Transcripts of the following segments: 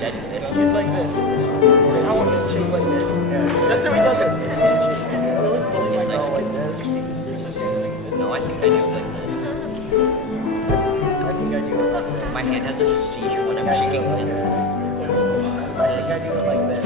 That's it. She's like this. I want to shoot like this. That's how he does it. He's like this. No, I think I do like this. I think I do it like this. My hand has a seizure when I'm shaking it. I think I do it like this.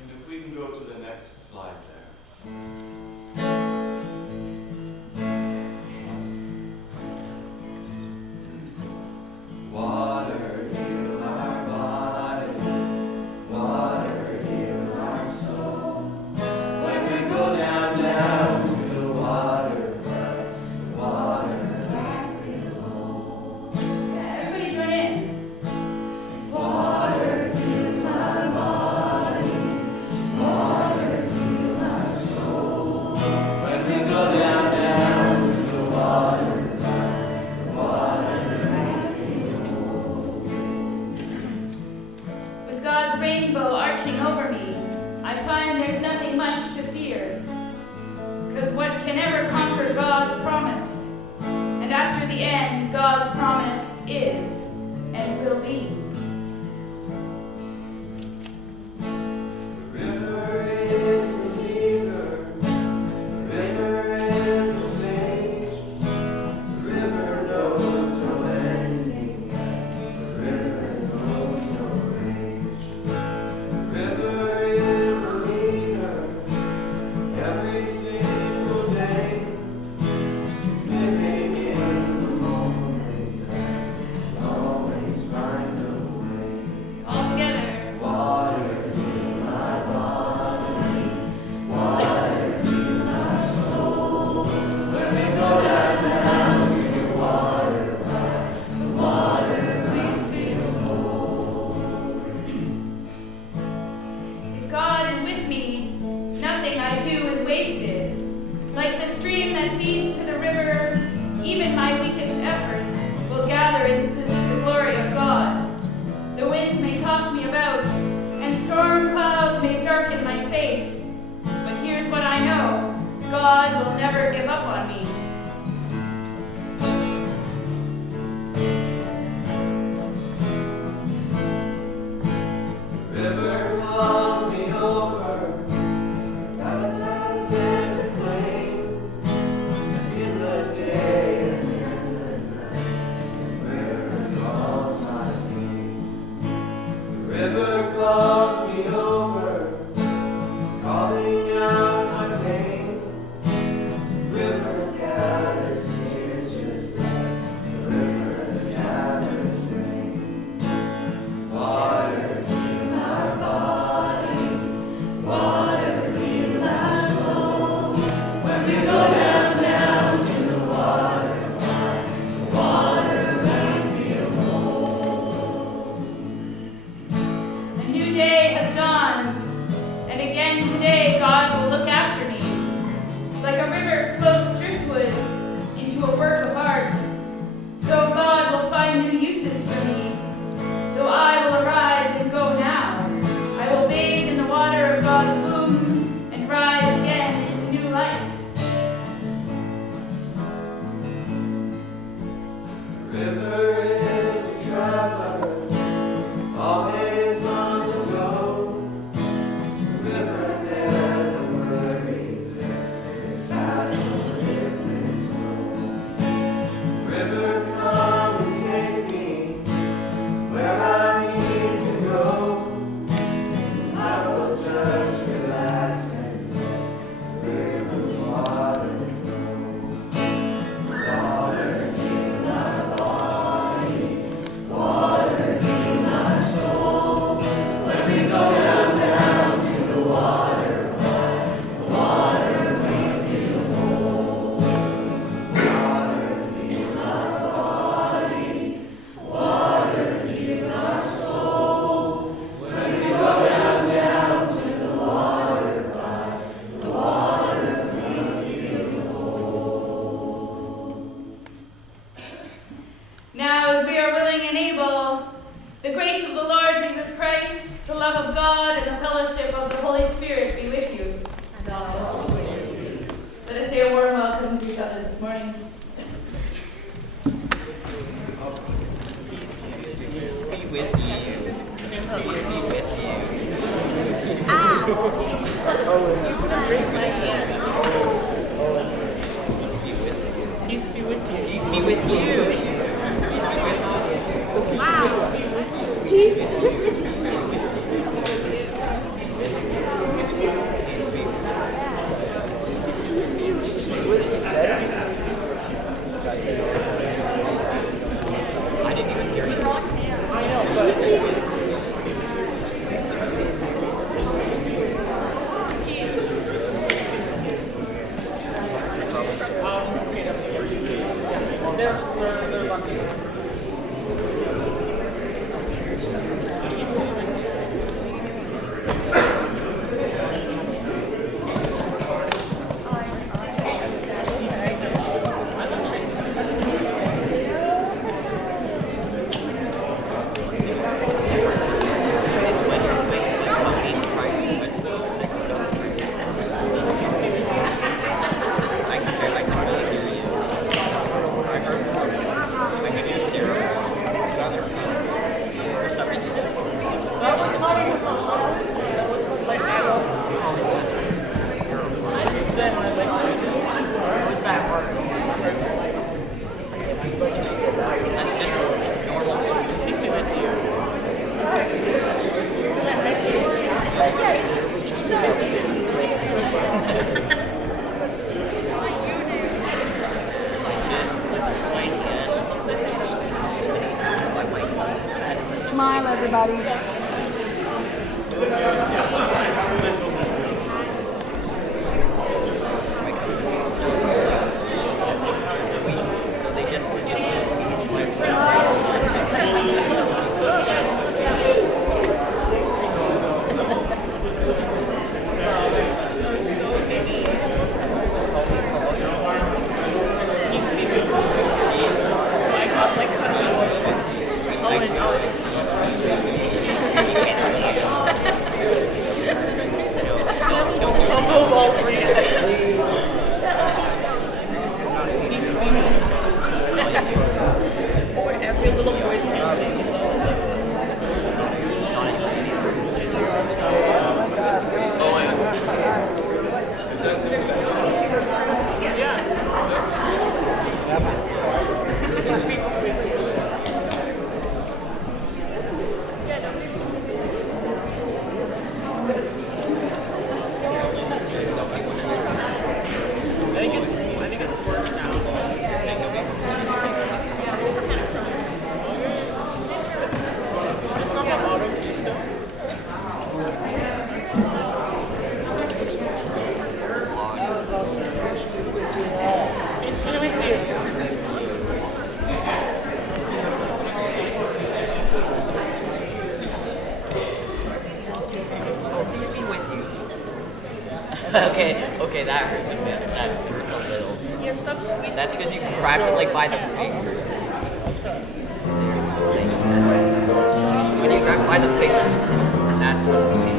And if we can go to the next slide there. never give up on me. Smile, everybody. that hurts a bit. That hurts a little. You're so sweet. That's because you cracked it like by the fingers. When you crack by the fingers, that's what it means.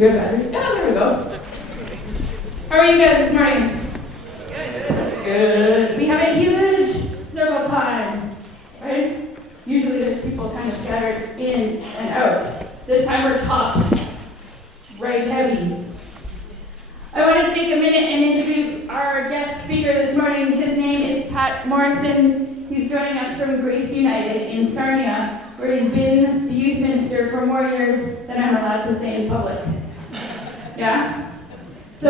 We have batteries? Yeah, there we go. How are you guys this morning? Good. We have a huge circle time, right? Usually there's people kind of scattered in and out. This time we're top, right heavy. I want to take a minute and introduce our guest speaker this morning. His name is Pat Morrison. He's joining us from Grace United in Sarnia, where he's been the youth minister for more years than I'm allowed to say in public. Yeah? So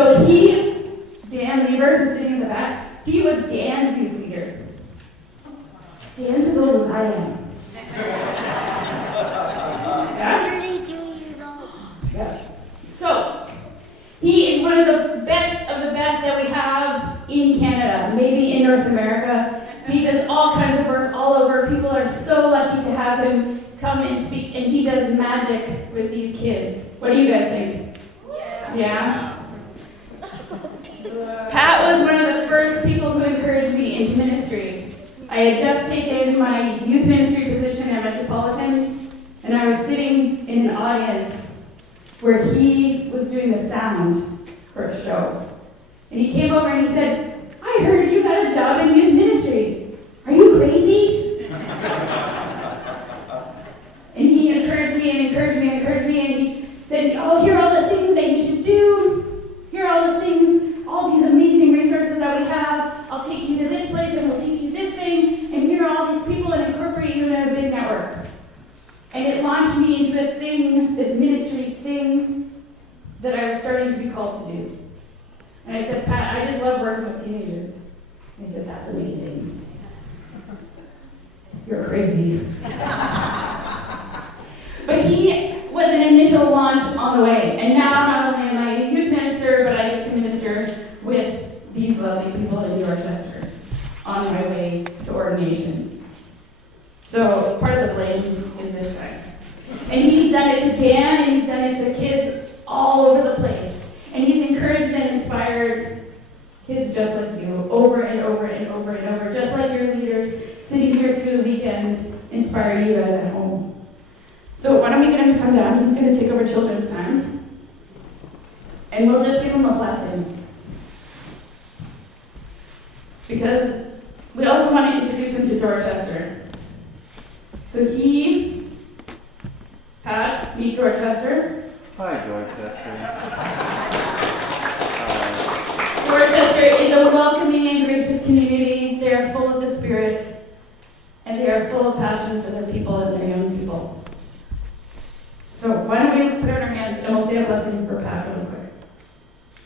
Dan Lieber, who's sitting in the back, he was Dan's youth leader. Dan's as old as I am. Yeah? Yeah. So, he is one of the best that we have in Canada, maybe in North America. He does all kinds of work all over. People are so lucky to have him come and speak, and he does magic with these kids. What do you guys think? Yeah? Pat was one of the first people who encouraged me into ministry. I had just taken my youth ministry position at Metropolitan, and I was sitting in an audience where he was doing the sound for a show. And he came over and he said, I heard you got a job in youth ministry. Are you crazy? And he encouraged me and encouraged me and encouraged me, and he said, oh, here are all the things that you should do. Here are all the things, all these amazing resources that we have. I'll take you to this place and we'll teach you this thing, and here are all these people and incorporate you in a big network. And it launched me into this thing, this ministry thing that I was starting to be called to do. And I said, Pat, I just love working with teenagers. And he said, that's amazing. You're crazy. But he was an initial launch on the way. And now not only am I a youth minister, but I get to minister with these lovely people in Dorchester on my way to ordination. So part of the blame is this guy. And he's done it to Dan, and he's done it to kids all over the place. And he's encouraged and inspired kids just like you over and over and over and over, just like your leaders sitting here through the weekend inspire you guys at home. So why don't we get him to come down? He's going to take over children's time. And we'll just give him a blessing. Because we also want to introduce him to Dorchester. So Pat, meet Dorchester. Hi, Dorchester. Dorchester is a welcoming and gracious community. They are full of the Spirit, and they are full of passion for their people and their young people. So why don't we put out our hands and we'll say a blessing for Pat really quick.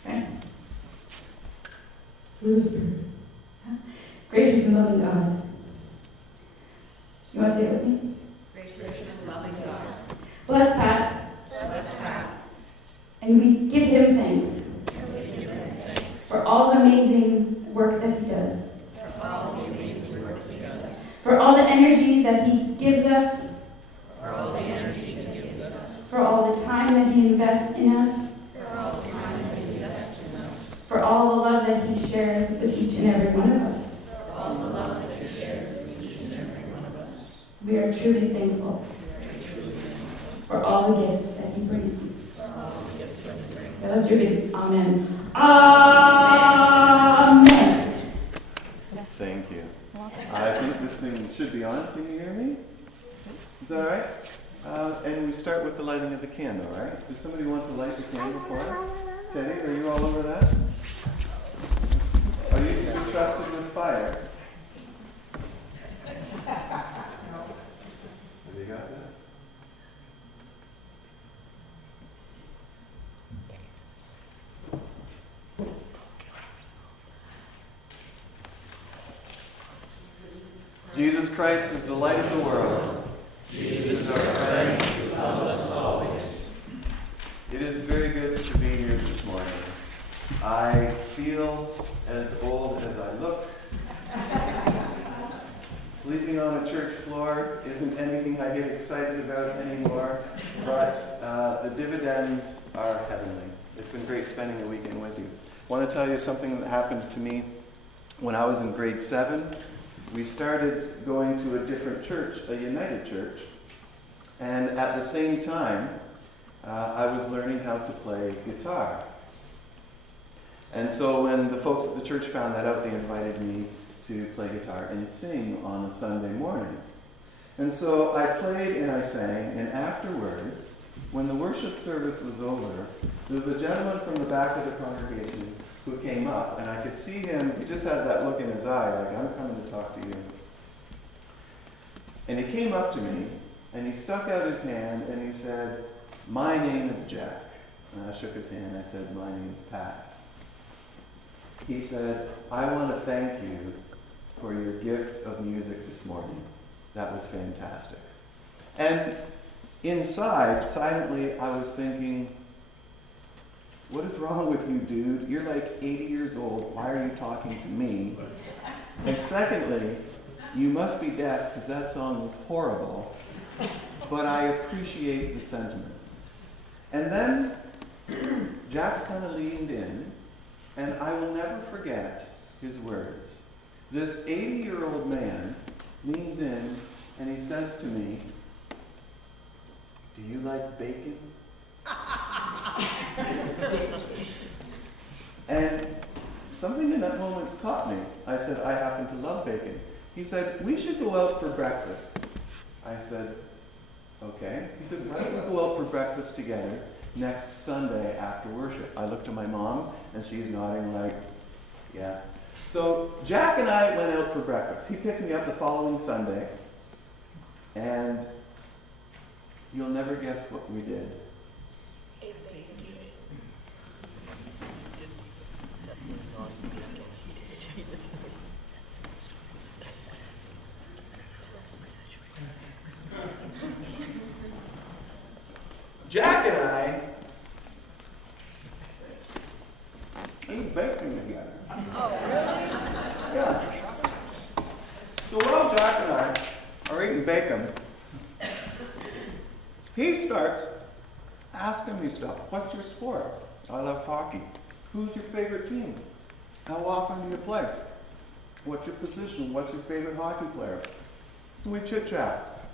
Okay? Gracious and loving God. You want to say it with me? Gracious and loving God. Bless Pat. Bless Pat. And we give him thanks for all the amazing work that he does. For all the amazing work he does. For all the energy that he gives us. For all the energy he gives us. For all the time that he invests in us. For all the time that he invests in us. For all the love that he shares with each and every one of us. For all the love that he shares with each and every one of us. We are truly thankful for all the gifts that he brings. Let's do it. Amen. Amen. Thank you. I think this thing should be on. Can you hear me? Is that all right? And we start with the lighting of the candle, all right? Does somebody want to light the candle for us? Teddy, are you all over that? Are you trusted with fire? Have you got that? Jesus Christ is the light of the world. Jesus, our friend, who loves us always. It is very good to be here this morning. I feel as old as I look. Sleeping on a church floor isn't anything I get excited about anymore, but the dividends are heavenly. It's been great spending a weekend with you. I want to tell you something that happened to me when I was in grade 7. We started going to a different church, a United Church, and at the same time, I was learning how to play guitar. And so when the folks at the church found that out, they invited me to play guitar and sing on a Sunday morning. And so I played and I sang, and afterwards, when the worship service was over, there was a gentleman from the back of the congregation who came up, and I could see him, he just had that look in his eye, like, I'm coming to talk to you. And he came up to me, and he stuck out his hand, and he said, my name is Jack. And I shook his hand, I said, my name is Pat. He said, I want to thank you for your gift of music this morning. That was fantastic. And inside, silently, I was thinking, what is wrong with you, dude? You're like 80 years old. Why are you talking to me? And secondly, you must be deaf because that song was horrible. But I appreciate the sentiment. And then Jack kind of leaned in, and I will never forget his words. This 80-year-old man leans in and he says to me, "Do you like bacon?" And something in that moment caught me. I said, "I happen to love bacon." He said, "We should go out for breakfast." I said, "Okay." He said, "Why don't we go out for breakfast together next Sunday after worship?" I looked at my mom, and she's nodding like, yeah. So Jack and I went out for breakfast. He picked me up the following Sunday, and you'll never guess what we did. Jack and I ate bacon together. Oh, really? Yeah. So while Jack and I are eating bacon, he starts asking me stuff. What's your sport? I love hockey. Who's your favorite team? How often do you play? What's your position? What's your favorite hockey player? So we chit-chat.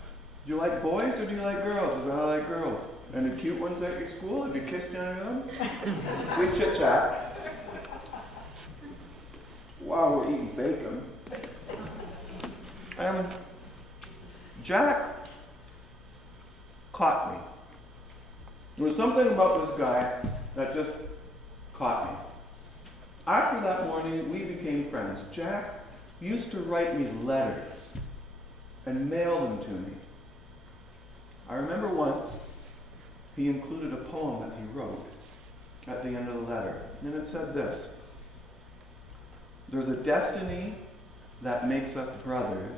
Do you like boys or do you like girls? I like girls. Any cute ones at your school? Have you kissed any of them? We chit-chat while we're eating bacon. And Jack caught me. There was something about this guy that just caught me. After that morning, we became friends. Jack used to write me letters and mail them to me. I remember once he included a poem that he wrote at the end of the letter. And it said this: "There's a destiny that makes us brothers.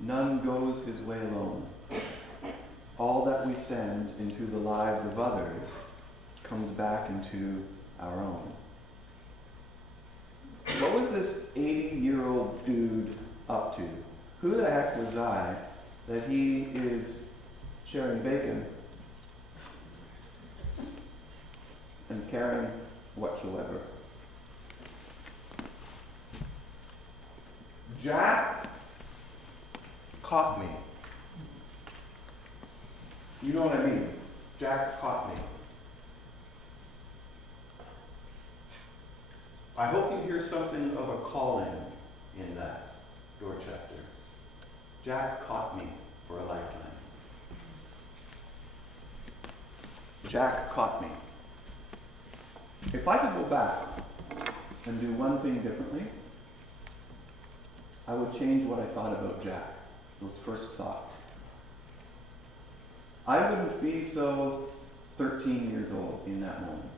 None goes his way alone. All that we send into the lives of others comes back into our own." What was this 80-year-old dude up to? Who the heck was I that he is sharing bacon and caring whatsoever? Jack caught me. You know what I mean? Jack caught me. I hope you hear something of a calling in that, Dorchester. Jack caught me for a lifetime. Jack caught me. If I could go back and do one thing differently, I would change what I thought about Jack, those first thoughts. I wouldn't be so 13 years old in that moment.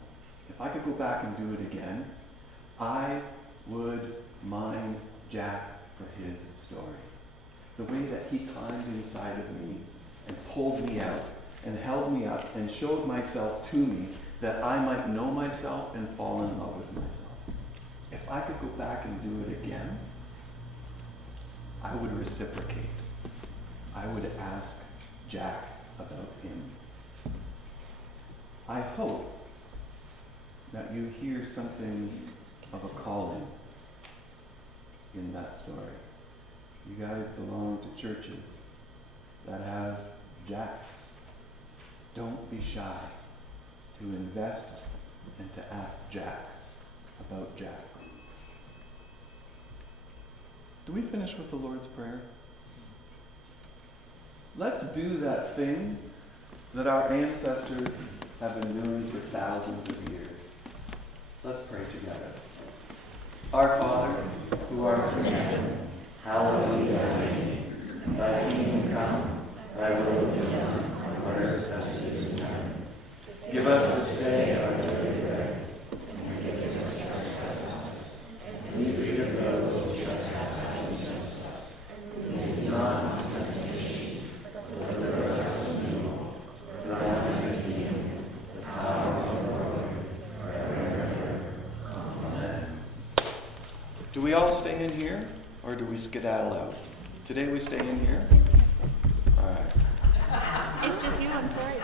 If I could go back and do it again, I would mine Jack for his story. The way that he climbed inside of me and pulled me out and held me up and showed myself to me that I might know myself and fall in love with myself. If I could go back and do it again, I would reciprocate. I would ask Jack about him. I hope that you hear something of a calling in that story. You guys belong to churches that have Jacks. Don't be shy to invest and to ask Jack about Jack. Do we finish with the Lord's Prayer? Let's do that thing that our ancestors have been doing for thousands of years. Let's pray together. Our Father, who art in heaven, hallowed be thy name. Thy kingdom come, thy will be done, on earth as it is in heaven. Give us this day our daily bread, and forgive us our trespasses, and we forgive those who trespass against us. Lead us not into temptation, but deliver us from evil. For thine is the kingdom, the power, and the glory, forever and ever. Amen. Do we all stay in here, or do we skedaddle out? Today we stay in here? All right. It's just you, I'm sorry.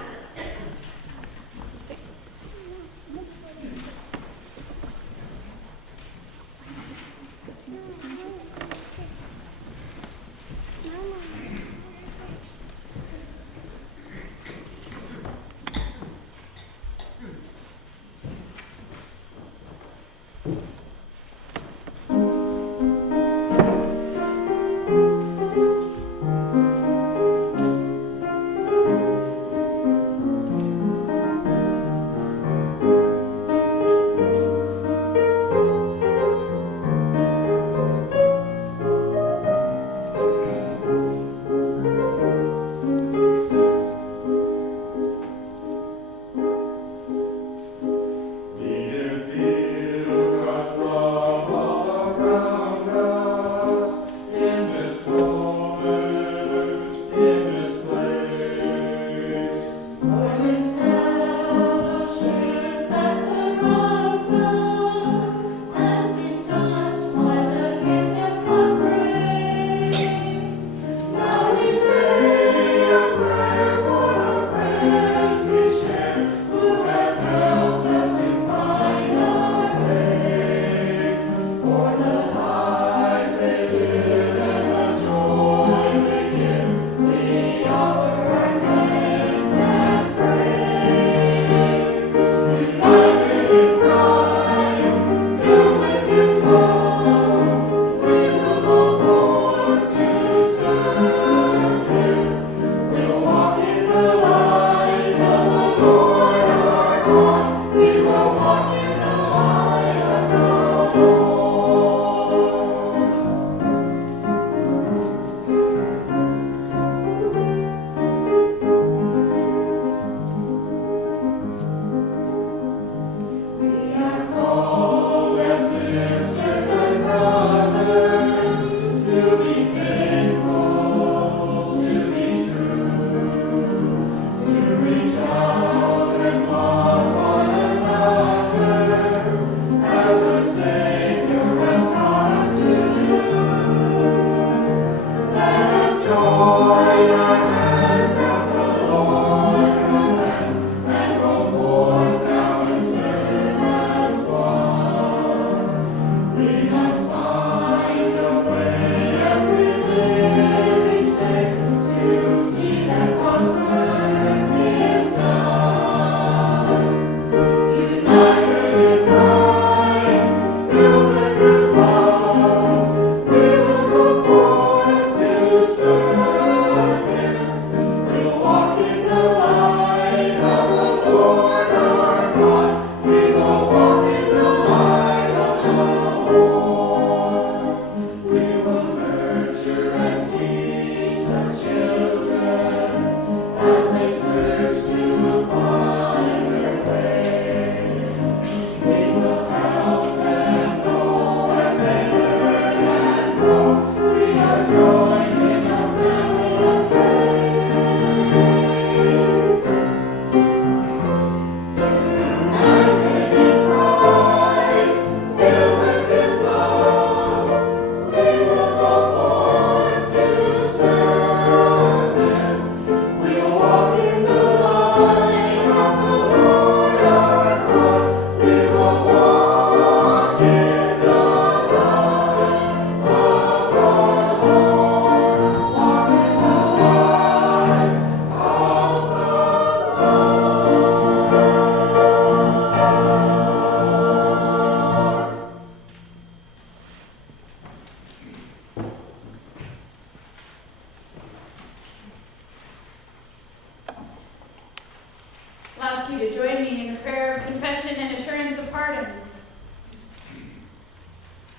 ask you to join me in the prayer of confession and assurance of pardon.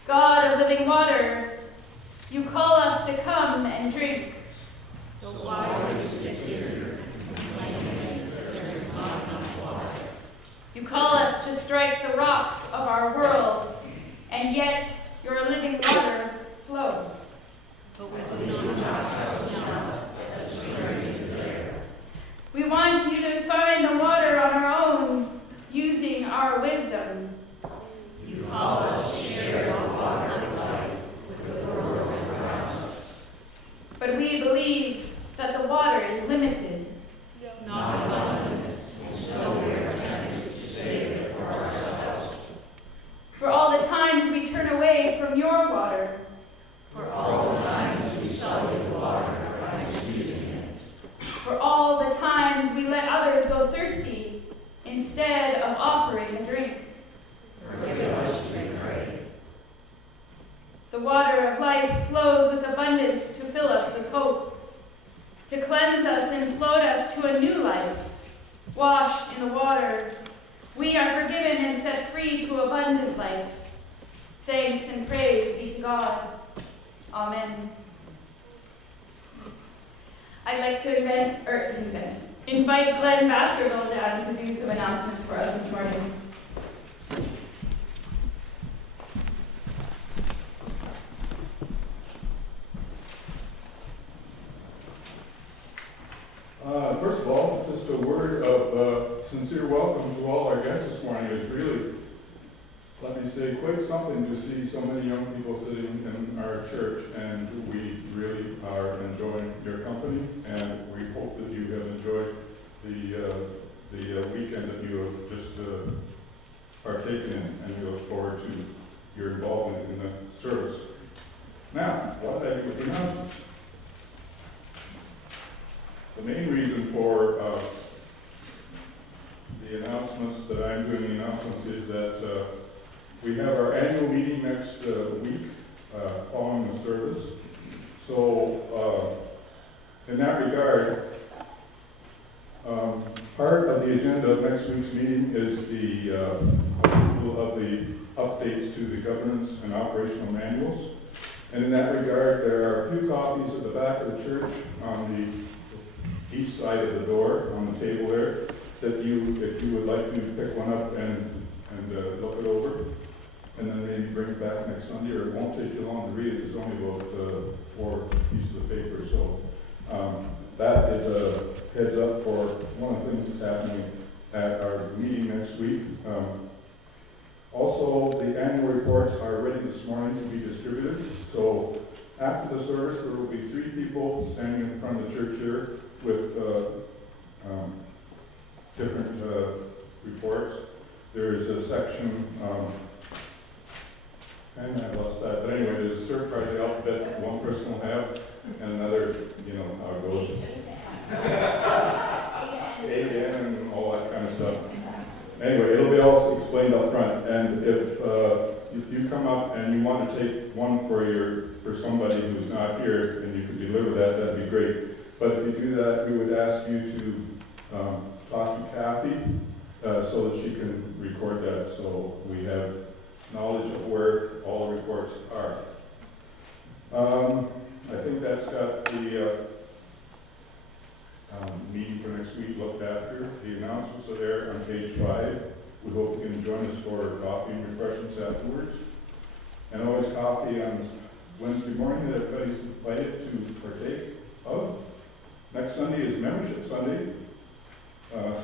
God of living water, you call us to come and drink. So why do you sit here, complaining that there is not enough water? You call us to strike the rock of our world, and yet your living water flows. But we do not have enough that the spring is there. We want you to find the water on our own, using our wisdom. You call us to share the water of life with the world around us. But we believe that the water is limited. Not abundant, and so we are tempted to save it for ourselves. For all the times we turn away from your water, For all the times we sully the water by misusing it. for all the times we let others go thirsty instead of offering a drink. Forgive us, we pray. The water of life flows with abundance to fill us with hope, to cleanse us and float us to a new life. Washed in the water, we are forgiven and set free to abundant life. Thanks and praise be to God. Amen. I'd like to invite Glenn Baskerville down to do some announcements for us this morning. First of all, just a word of sincere welcome to all our guests this morning. It's really, let me say, quite something to see so many young people sitting in our church, and we really are enjoying your company, and we hope that you have enjoyed the weekend that you have just partaken in, and we look forward to your involvement in the service. Now, what I do with the announcements. The main reason for the announcements that I'm doing the announcements is that we have our annual meeting next week following the service. So in that regard, part of the agenda of next week's meeting is the approval of the updates to the governance and operational manuals. And in that regard, there are a few copies at the back of the church on the east side of the door on the table there, that you, if you would like to pick one up and look it over, and then maybe bring it back next Sunday, or it won't take you long to read it. It's only about 4 pieces of paper. So that is a heads up for one of the things that's happening at our meeting next week. Also, the annual reports are ready this morning to be distributed. So after the service, there will be 3 people standing in front of the church here with different reports. There is a section, and I lost that, but anyway, there's a certain part of the alphabet that one person will have, and another, you know how it goes. A, N, and all that kind of stuff. Anyway, it'll be all explained up front, and if you come up and you want to take one for somebody who's not here, and you can deliver that, that'd be great. But if you do that, we would ask you to talk to Kathy so that she can record that, so we have knowledge of where all the reports are. I think that's got the meeting for next week looked after. The announcements are there on page 5. We hope you can join us for coffee and refreshments afterwards. And always coffee on Wednesday morning that everybody's invited to partake of. Next Sunday is Membership Sunday,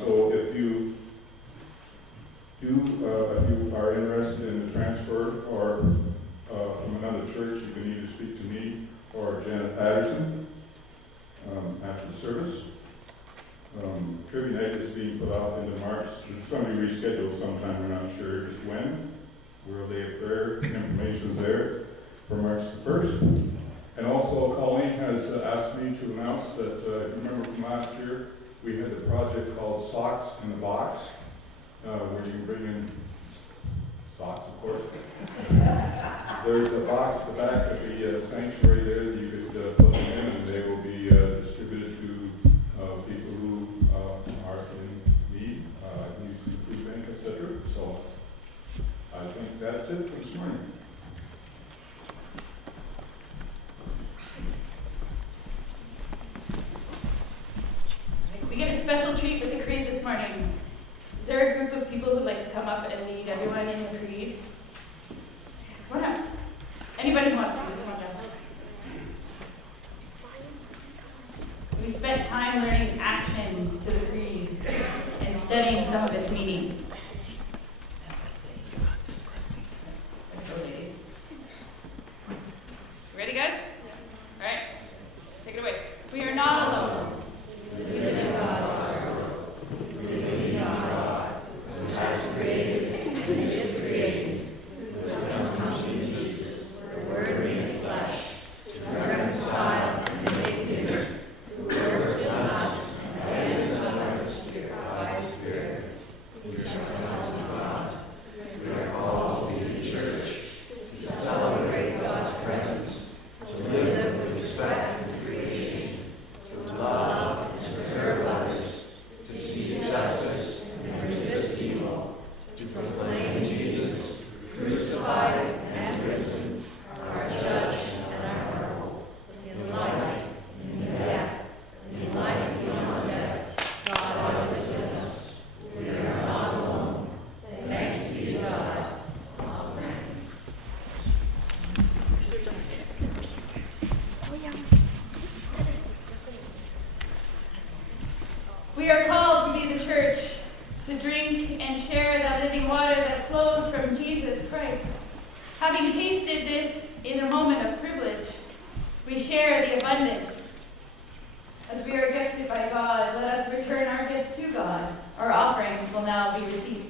so if you are interested in the transfer or from another church, you can either speak to me or Janet Patterson after the service. Trivia night is being put off into March. It's going to be rescheduled sometime, we're not sure just when. World Day of Prayer information is there for March the 1st. And also, Colleen has asked me to announce that, if you remember from last year, we had a project called Socks in the Box, where you can bring in socks, of course. There's a box at the back of the sanctuary there that you could put them in, and they will be distributed to people who are in need. I special treat with the creed this morning. Is there a group of people who'd like to come up and lead everyone in the creed? Come on up. Anybody who wants to, come on up. We spent time learning action to the creed and studying some of its meaning. Ready, guys? All right. Take it away. We are not alone. We live in God's world. We live in God, who has created and is created, who has come to Jesus, the Word made flesh, to reconcile and make new, who works in us and guides others by His Spirit. We are called to God. We are called to be the church, to celebrate God's presence, to live with respect and creation, to love and serve others, to seek justice and resist evil, to proclaim Jesus, crucified and risen, our judge and our hope, in life, in death, in life beyond death. God is with us. We are not alone. Thanks be to God. Amen. We are called to be the church, to drink and share that living water that flows from Jesus Christ. Having tasted this in a moment of privilege, we share the abundance. As we are gifted by God, let us return our gifts to God. Our offerings will now be received.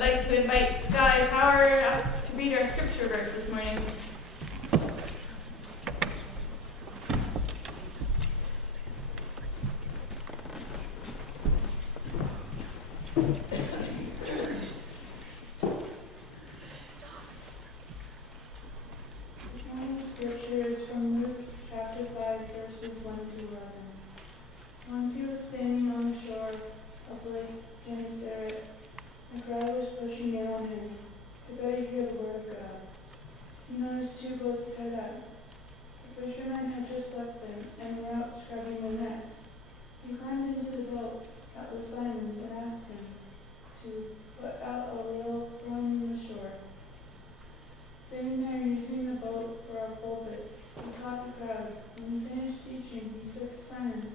I'd like to invite Sky Power up to read our scripture verse this morning. Scripture is from Luke chapter 5, verses 1 to 11. Once he was standing on the shore of Lake Gennesaret, a crowd was pushing in on him to better hear the word of God. He noticed 2 boats tied up. The fishermen had just left them and were out scrubbing the net. He climbed into the boat that was Simon's and asked him to put out a little from the shore. Sitting there using the boat for a pulpit, he taught the crowd. When he finished teaching, he said to Simon,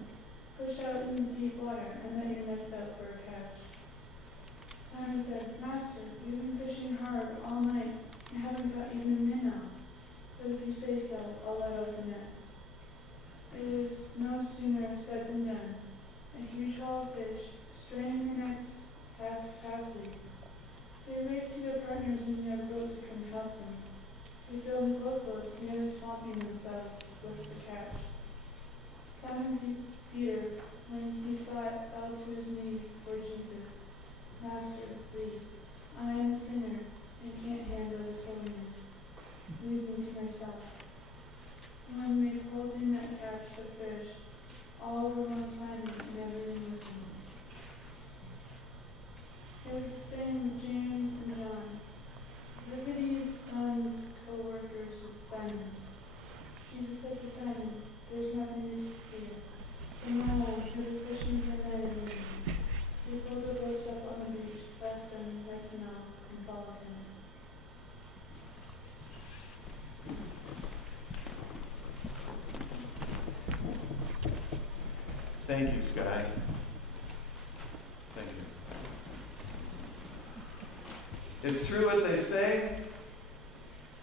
"Push out in the deep water and let your nets out for a catch." Simon said, "Master, we've been fishing hard all night and haven't got even a minnow. But if you say so, I'll let out the net." It was no sooner said than done. A huge haul of fish, straining their nets past leak. They raced to their partners in their boat to come help them. They filled both boats, nearly swamping themselves with the catch. Simon Peter, when he saw it, fell to his knees before Jesus. "Master, please, I am a sinner and can't handle his holiness. Leave me to myself." When they pulled in that catch of fish, all were on Simon and everything with him. They were saying James and John, Zebedee's sons, co-workers with Simon. Jesus said to Simon, "There's nothing to fear. From now on, you'll be fishing for men and women." They pulled the boats up on the beach, left them, let them out, and followed him. Thank you, Sky. Thank you. It's true what they say,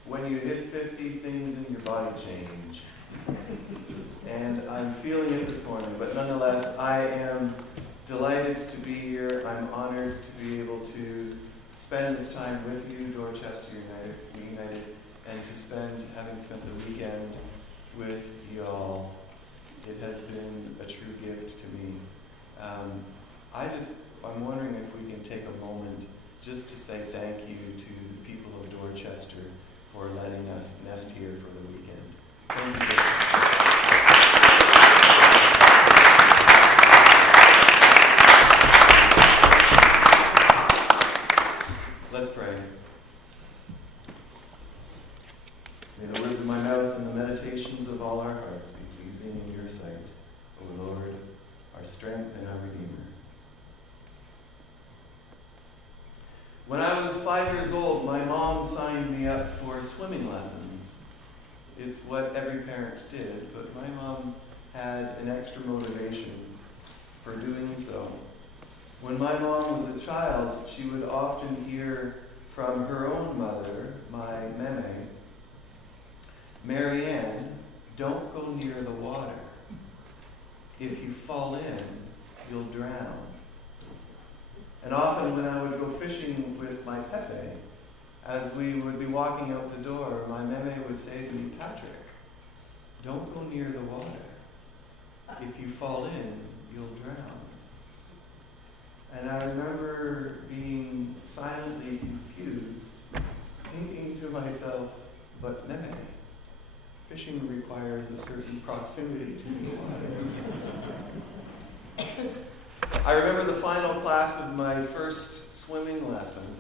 when you hit 50, things in your body change. And I'm feeling it this morning, but nonetheless, I am delighted to be here. I'm honored to be able to spend this time with you, Dorchester United, and to having spent the weekend with y'all. It has been a true gift to me. I'm wondering if we can take a moment just to say thank you to the people of Dorchester for letting us nest here for the weekend. Thank you. Let's pray. May the words of my mouth and the meditations of all our hearts be pleasing in your sight, O Lord, our strength and our Redeemer. When I was 5 years old, my mom signed me up for swimming lessons. It's what every parent did, but my mom had an extra motivation for doing so. When my mom was a child, she would often hear from her own mother, my meme, "Marianne, don't go near the water. If you fall in, you'll drown." And often when I would go fishing with my Pepe, as we would be walking out the door, my meme would say to me, "Patrick, don't go near the water. If you fall in, you'll drown." And I remember being silently confused, thinking to myself, "But meme, fishing requires a certain proximity to the water." I remember the final class of my first swimming lesson.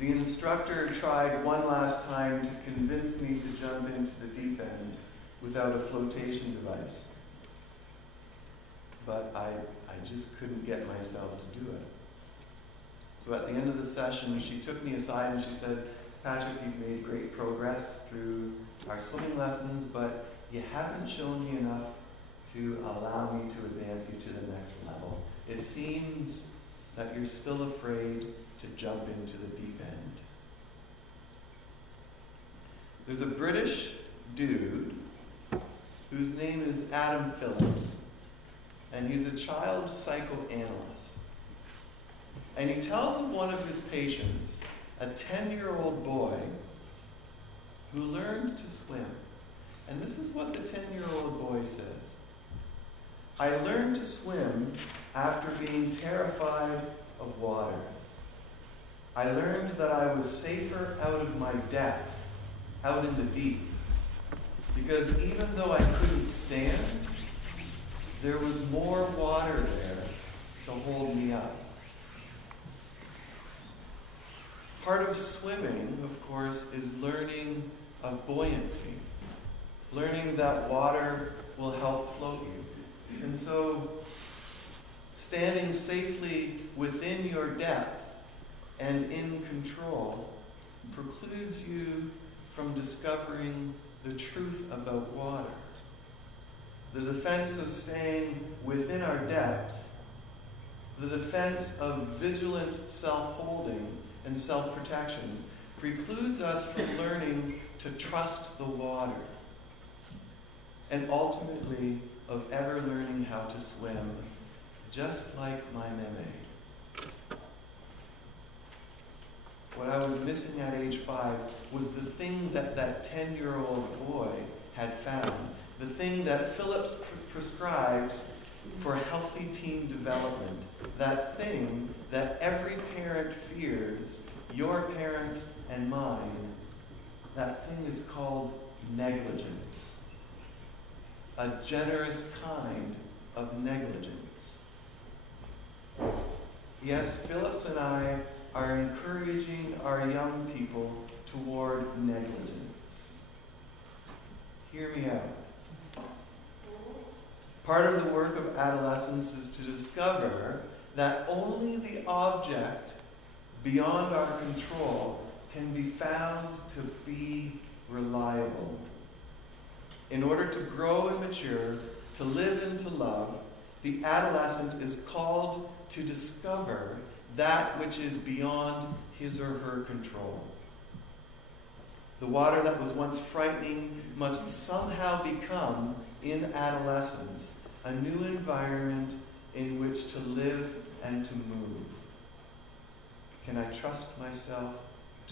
The instructor tried one last time to convince me to jump into the deep end without a flotation device. But I just couldn't get myself to do it. So at the end of the session, she took me aside and she said, "Patrick, you've made great progress through our swimming lessons, but you haven't shown me enough to allow me to advance you to the next level. It seems that you're still afraid to jump into the deep end." There's a British dude whose name is Adam Phillips, and he's a child psychoanalyst. And he tells one of his patients a 10-year-old boy who learned to swim. And this is what the 10-year-old boy says. I learned to swim after being terrified of water. I learned that I was safer out of my depth, out in the deep. Because even though I couldn't stand, there was more water there to hold me up. Part of swimming, of course, is learning of buoyancy. Learning that water will help float you. And so, standing safely within your depth and in control precludes you from discovering the truth about water. The defense of staying within our depth, the defense of vigilant self-holding and self-protection precludes us from learning to trust the water, and ultimately of ever learning how to swim, just like my meme. What I was missing at age 5 was the thing that 10-year-old boy had found, the thing that Phillips prescribes for healthy teen development, that thing that every parent fears, your parents and mine. That thing is called negligence. A generous kind of negligence. Yes, Phillips and I are encouraging our young people toward negligence. Hear me out. Part of the work of adolescence is to discover that only the object beyond our control can be found to be reliable. In order to grow and mature, to live and to love, the adolescent is called to discover that which is beyond his or her control. The water that was once frightening must somehow become, in adolescence, a new environment in which to live and to move. Can I trust myself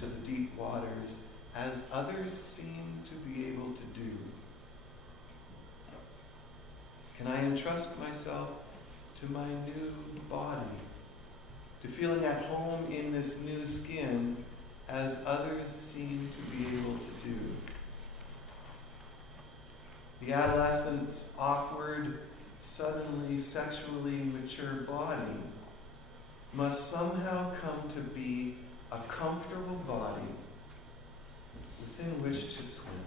to the deep waters as others seem to be able to do? Can I entrust myself to my new body, to feeling at home in this new skin as others seem to be able to do? The adolescent's awkward, suddenly sexually mature body must somehow come to be a comfortable body within which to swim.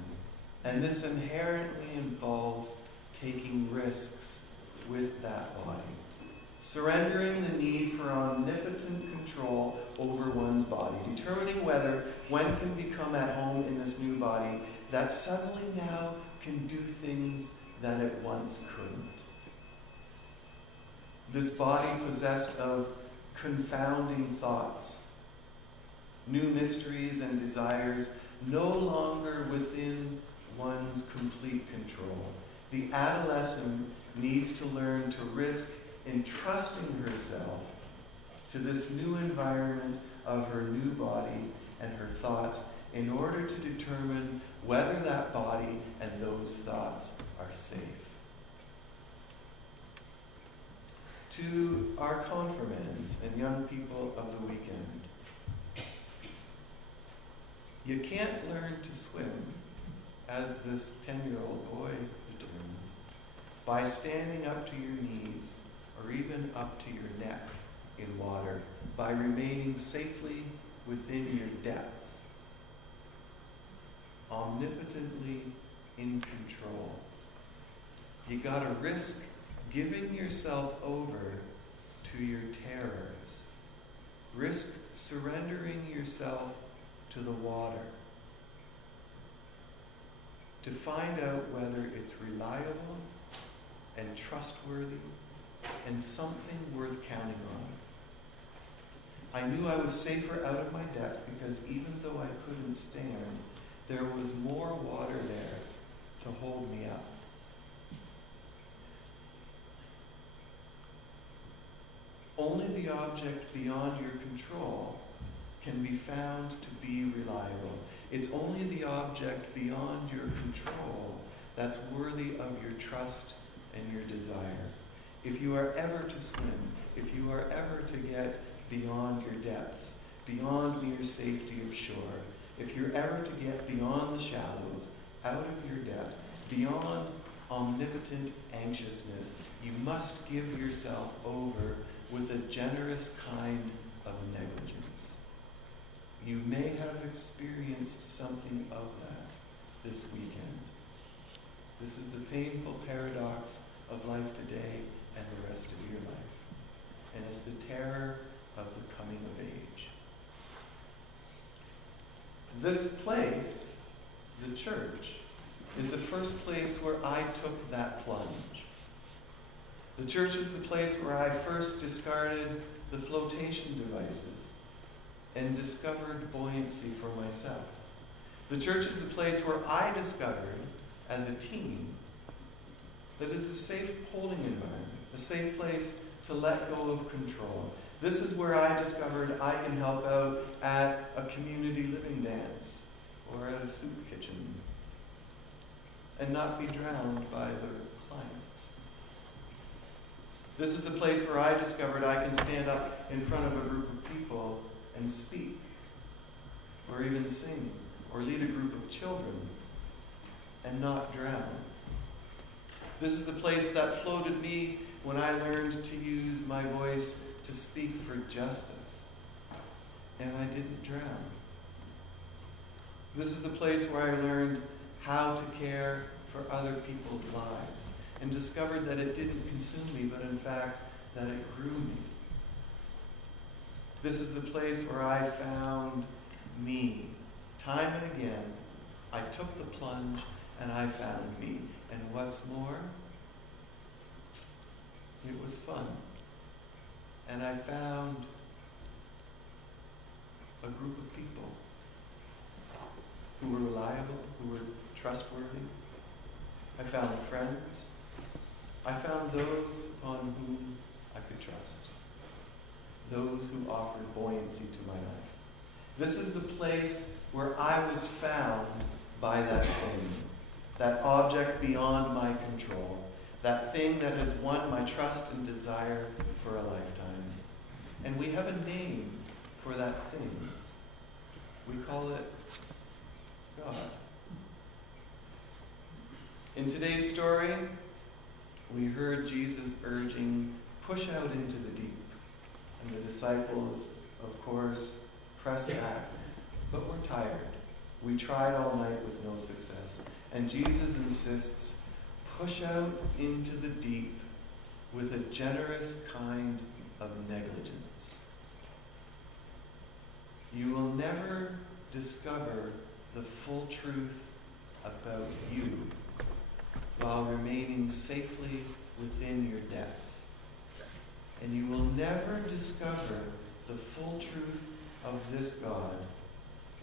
And this inherently involves taking risks with that body. Surrendering the need for omnipotent control over one's body. Determining whether one can become at home in this new body that suddenly now can do things that it once couldn't. This body possessed of confounding thoughts, new mysteries and desires, no longer within one's complete control. The adolescent needs to learn to risk entrusting herself to this new environment of her new body and her thoughts in order to determine whether that body and those thoughts are safe. To our confirmands and young people of the weekend, you can't learn to swim, as this 10-year-old boy determined, by standing up to your knees or even up to your neck in water, by remaining safely within your depth, omnipotently in control. You gotta risk giving yourself over to your terrors. Risk surrendering yourself to the water to find out whether it's reliable and trustworthy and something worth counting on. I knew I was safer out of my depth because even though I couldn't stand, there was more water there to hold me up. Only the object beyond your control can be found to be reliable. It's only the object beyond your control that's worthy of your trust and your desire. If you are ever to swim, if you are ever to get beyond your depths, beyond mere safety of shore, if you're ever to get beyond the shallows, out of your depth, beyond omnipotent anxiousness, you must give yourself over with a generous kind of negligence. You may have experienced something of that this weekend. This is the painful paradox of life today and the rest of your life. And it's the terror of the coming of age. This place, the church, is the first place where I took that plunge. The church is the place where I first discarded the flotation devices and discovered buoyancy for myself. The church is the place where I discovered, as a teen, that it's a safe holding environment, a safe place to let go of control. This is where I discovered I can help out at a community living dance or at a soup kitchen and not be drowned by the climate. This is the place where I discovered I can stand up in front of a group of people and speak, or even sing, or lead a group of children and not drown. This is the place that floated me when I learned to use my voice to speak for justice, and I didn't drown. This is the place where I learned how to care for other people's lives and discovered that it didn't consume me, but in fact, that it grew me. This is the place where I found me. Time and again, I took the plunge and I found me. And what's more, it was fun. And I found a group of people who were reliable, who were trustworthy. I found friends. I found those upon whom I could trust. Those who offered buoyancy to my life. This is the place where I was found by that thing, that object beyond my control, that thing that has won my trust and desire for a lifetime. And we have a name for that thing. We call it God. In today's story, we heard Jesus urging, push out into the deep. And the disciples, of course, pressed back, but we're tired. We tried all night with no success. And Jesus insists, push out into the deep with a generous kind of negligence. You will never discover the full truth about you while remaining safely within your depths. And you will never discover the full truth of this God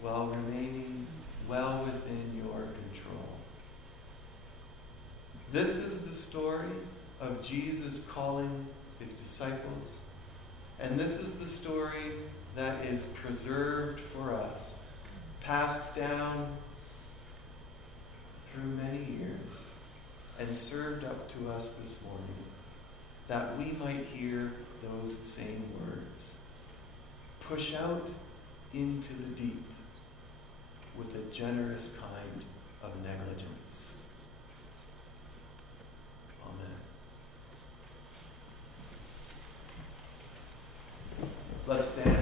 while remaining well within your control. This is the story of Jesus calling his disciples, and this is the story that is preserved for us, passed down through many years, and served up to us this morning, that we might hear those same words. Push out into the deep with a generous kind of negligence. Amen. Let's stand.